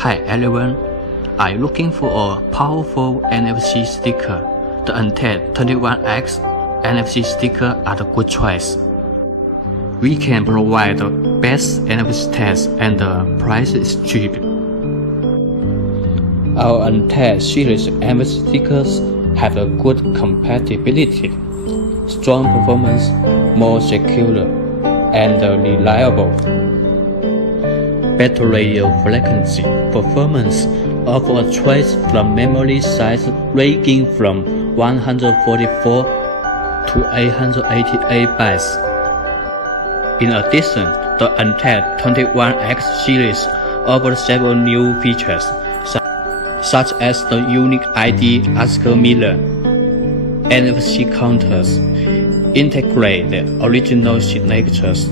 Hi everyone, are you looking for a powerful NFC sticker? The Untitled21X NFC sticker are the good choice. We can provide the best NFC tags and the price is cheap. Our Untitled series NFC stickers have a good compatibility, strong performance, more secure, and reliable. Battery frequency performance offer a choice from memory size ranging from 144 to 888 bytes. In addition, the Untitled21X series offers several new features, such as the unique ID ASCII mirror, NFC counters, integrate the original signatures,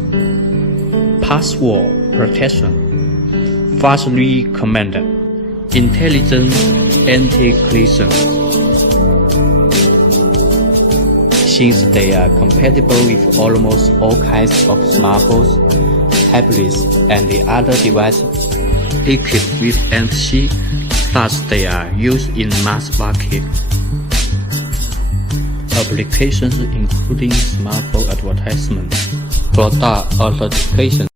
password protection, fast read command, intelligent Anticollision. Since they are compatible with almost all kinds of smartphones, tablets, and the other devices equipped with NFC, thus they are used in mass market applications including smartphone advertisement, product authentication,